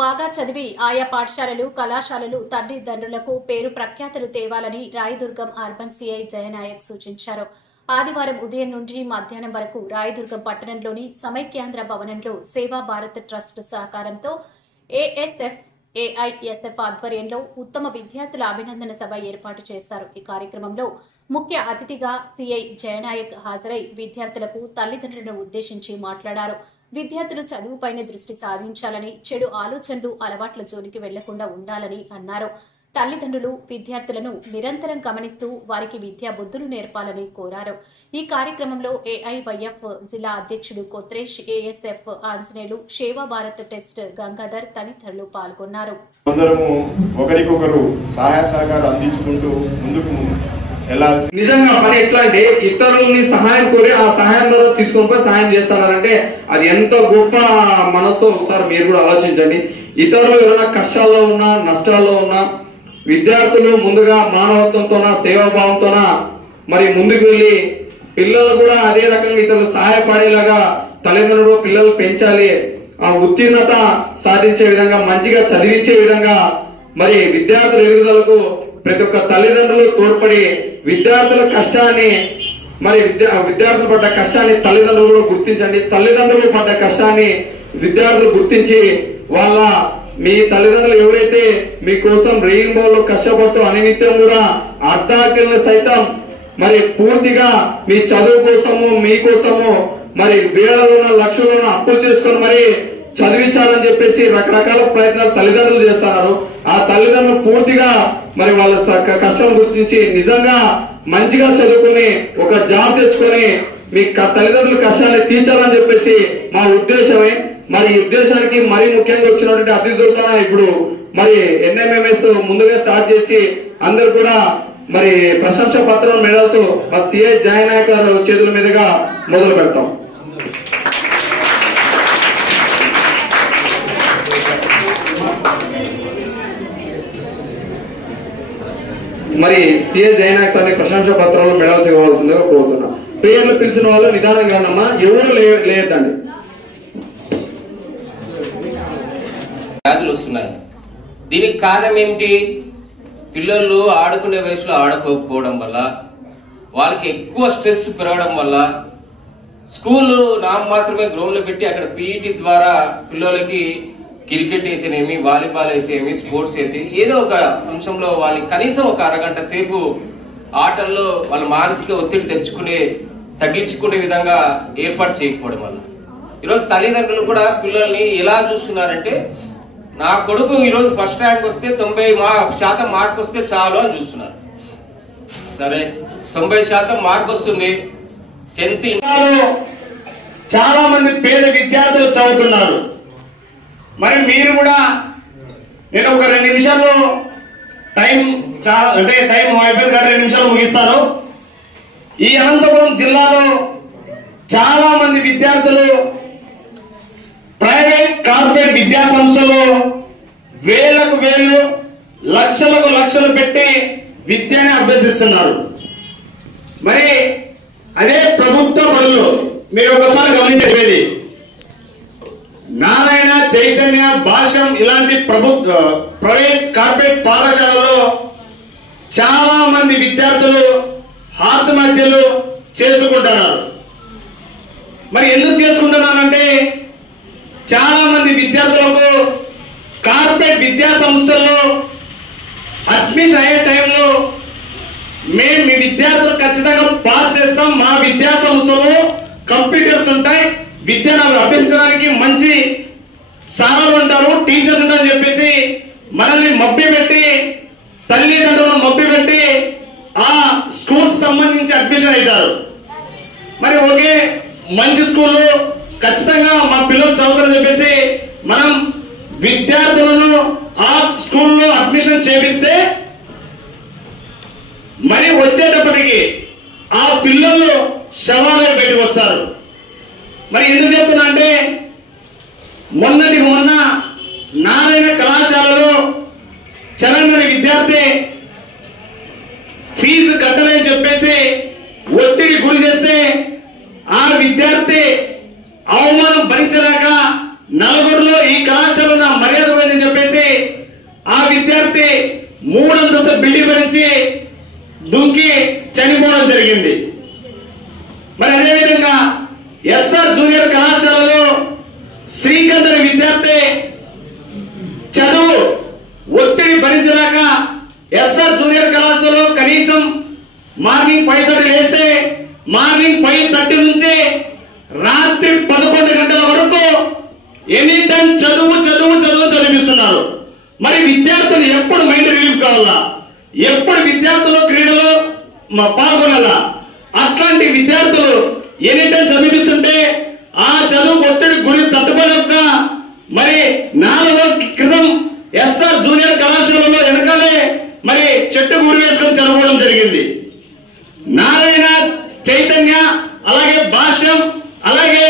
బాగా చదివి ఆయా పాఠశాలలు కళాశాలలు తల్లిదండ్రులకు పేరు ప్రఖ్యాతులు తేవాలని రాయదుర్గం అర్బన్ సిఐ జయనాయక్ సూచించారు. ఆదివారం ఉదయం నుండి మధ్యాహ్నం వరకు రాయదుర్గం పట్టణంలోని సమైక్యాంధ్ర భవనంలో సేవా భారత్ ట్రస్ట్ సహకారంతో ఏఎస్ఎఫ్ ఏఐఎస్ఎఫ్ ఆధ్వర్యంలో ఉత్తమ విద్యార్థుల అభినందన సభ ఏర్పాటు చేశారు. ఈ కార్యక్రమంలో ముఖ్య అతిథిగా సిఐ జయనాయక్ హాజరై విద్యార్థులకు తల్లిదండ్రులను ఉద్దేశించి మాట్లాడారు. విద్యార్థులు చదువుపైన దృష్టి సాధించాలని, చెడు ఆలోచనలు అలవాట్ల జోలికి వెళ్లకుండా ఉండాలని అన్నారు. తల్లిదండ్రులు విద్యార్థులను నిరంతరం గమనిస్తూ వారికి విద్యా బుద్ధులు నేర్పాలని కోరారు. ఈ కార్యక్రమంలో ఏఐవైఎఫ్ జిల్లా అధ్యక్షుడు కొత్రేష్, ఏఎస్ఎఫ్ ఆంజనేయులు, సేవా భారత్ టెస్ట్ గంగాధర్ తదితరులు పాల్గొన్నారు. అందరము ఒకరికొకరు సహాయ సహకారం అందించుకుంటూ ముందుకు వెళ్ళాల్సి. నిజంగా పని ఎట్లా అంటే ఇతరులని సహాయం కోరి ఆ సహాయం ద్వారా తీసుకొని పోయి సహాయం చేస్తున్నారంటే అది ఎంత గొప్ప మనసు. ఒకసారి మీరు కూడా ఆలోచించండి. ఇతరులు ఏమైనా కష్టాల్లో ఉన్నా నష్టాల్లో ఉన్నా విద్యార్థులు ముందుగా మానవత్వంతోన సేవాభావంతోన మరి ముందుకు వెళ్ళి పిల్లలు కూడా అదే రకంగా ఇతరులు సహాయపడేలాగా తల్లిదండ్రులు పిల్లలు పెంచాలి. ఆ ఉత్తీర్ణత సాధించే విధంగా మంచిగా చదివించే విధంగా మరి విద్యార్థుల ఎదుగుదలకు ప్రతి ఒక్క తల్లిదండ్రులు తోడ్పడి విద్యార్థుల కష్టాన్ని మరి విద్యార్థులు పడ్డ కష్టాన్ని తల్లిదండ్రులు కూడా గుర్తించండి. తల్లిదండ్రులు పడ్డ కష్టాన్ని విద్యార్థులు గుర్తించి వాళ్ళ మీ తల్లిదండ్రులు ఎవరైతే మీకోసం రెయిన్బోలో కష్టపడుతూ అనినిత్యం కూడా అర్ధాకిలను సైతం మరి పూర్తిగా మీ చదువు కోసము మీకోసము మరి వేలలోన లక్షలోన అప్పులు చేసుకొని మరి చదివించాలని చెప్పేసి రకరకాల ప్రయత్నాలు తల్లిదండ్రులు చేస్తున్నారు. ఆ తల్లిదండ్రులు పూర్తిగా మరి వాళ్ళ కష్టం గుర్తించి నిజంగా మంచిగా చదువుకొని ఒక జాబ్ తెచ్చుకొని మీ తల్లిదండ్రుల కష్టాన్ని తీర్చాలని చెప్పేసి మా ఉద్దేశమే. మరి ఈ ఉద్దేశానికి మరీ ముఖ్యంగా వచ్చినటువంటి అతిథులతో ఇప్పుడు మరి ఎన్ఎంఎంఎస్ ముందుగా స్టార్ట్ చేసి అందరు కూడా మరి ప్రశంసా పత్రం మెడల్స్ మా సిఐ జయనాయక్ గారు చేతుల మీదుగా మొదలు పెడతాం. మరి సిఐ జయనాయక్ సార్ని ప్రశంసా పత్రంలో మెడల్స్ ఇవ్వాల్సిందిగా కోరుతున్నాం. పేర్లు పిలిచిన వాళ్ళు నిదానంగా అమ్మా, ఎవరు లేదండి. వ్యాధులు వస్తున్నాయి. దీనికి కారణం ఏమిటి? పిల్లలు ఆడుకునే వయసులో ఆడుకోకపోవడం వల్ల, వాళ్ళకి ఎక్కువ స్ట్రెస్ పెరగడం వల్ల, స్కూల్లో మాత్రమే గ్రౌండ్లో పెట్టి అక్కడ పీఈటీ ద్వారా పిల్లలకి క్రికెట్ అయితేనేమి, వాలీబాల్ అయితేనేమి, స్పోర్ట్స్ అయితే ఏదో ఒక అంశంలో వాళ్ళకి కనీసం ఒక అరగంట సేపు ఆటల్లో వాళ్ళ మానసిక ఒత్తిడి తగ్గించుకునే విధంగా ఏర్పాటు చేయకపోవడం వల్ల ఈరోజు తల్లిదండ్రులు కూడా పిల్లల్ని ఎలా చూస్తున్నారంటే, నా కొడుకు ఈరోజు ఫస్ట్ ర్యాంక్ వస్తే 90% మార్క్ వస్తే చాలు అని చూస్తున్నారు. సరే 90% మార్క్ వస్తుంది, 10th చాలా మంది పేద విద్యార్థులు చదువుతున్నారు. మరి మీరు కూడా నేను ఒక 2 నిమిషాల్లో టైం అయిపోయింది, 2 నిమిషాలు ముగిస్తాను. ఈ అనంతపురం జిల్లాలో చాలా మంది విద్యార్థులు ప్రైవేట్ కార్పొరేట్ విద్యా సంస్థల్లో వేలకు వేలు లక్షలకు లక్షలు పెట్టి విద్యని అభ్యసిస్తున్నారు. మరి అదే ప్రభుత్వ బడుల్లో మీరు ఒకసారి గమనించేది నారాయణ, చైతన్య, భాష్యం ఇలాంటి ప్రైవేట్ కార్పొరేట్ పాఠశాలలో చాలా మంది విద్యార్థులు ఆత్మహత్యలు చేసుకుంటున్నారు. మరి ఎందుకు చేసుకుంటున్నారంటే చాలా మంది విద్యార్థులకు కార్పొరేట్ విద్యా సంస్థల్లో అడ్మిషన్ అయ్యే టైంలో మేము మీ విద్యార్థులు ఖచ్చితంగా పాస్ చేస్తాం, మా విద్యా సంస్థలో కంప్యూటర్స్ ఉంటాయి, విద్యను అభ్యసించడానికి మంచి సారాలు ఉంటారు, టీచర్స్ ఉంటారని చెప్పేసి మనల్ని మభ్యపెట్టి తల్లిదండ్రులను మభ్యపెట్టి ఆ స్కూల్ సంబంధించి అడ్మిషన్ అవుతారు. మరి ఒకే మంచి స్కూల్లో ఖచ్చితంగా మా పిల్లలు చదువుతారని చెప్పేసి మనం విద్యార్థులను ఆ స్కూల్లో అడ్మిషన్ చేపిస్తే మరి వచ్చేటప్పటికి ఆ పిల్లలు శవాలు బయటకు వస్తారు. మరి ఎందుకు చెప్తున్నా అంటే మొన్న నారాయణ కళాశాలలో చరణ్ అనే విద్యార్థి ఫీజు కట్టలేని చెప్పేసి ఒత్తిడి గురి చేస్తే ఆ విద్యార్థి అవమానం భరించలేక నలుగురిలో ఈ కళాశాలలో మర్యాద విద్యార్థి 3 అంతస్తుల బిల్డింగ్ నుంచి దుంకి చనిపోవడం జరిగింది. మరి అదేవిధంగా ఎస్ఆర్ జూనియర్ కళాశాలలో శ్రీకాంత్ అనే విద్యార్థి చదువు ఒత్తిడి భరించలేక ఎస్ఆర్ జూనియర్ కళాశాలలో కనీసం మార్నింగ్ 5:30 లేస్తే మార్నింగ్ 5:30 నుంచి రాత్రి 11 గంటల వరకు ఎనీ టైం చదివిస్తున్నారు. మరి విద్యార్థులు ఎప్పుడు మైండ్ రిలీఫ్ కావాలా, ఎప్పుడు విద్యార్థులు క్రీడలో పాల్గొనాలా? అట్లాంటి విద్యార్థులు ఎనీ టైం చదివిస్తుంటే ఆ చదువు ఒత్తిడి గురి తట్టుకోలేక మరి 4 రోజుల క్రితం ఎస్ఆర్ జూనియర్ కళాశాలలో వెనకాలే మరి చెట్టు గురి వేసుకొని చనిపోవడం జరిగింది. నారాయణ, చైతన్య, అలాగే భాష్యం, అలాగే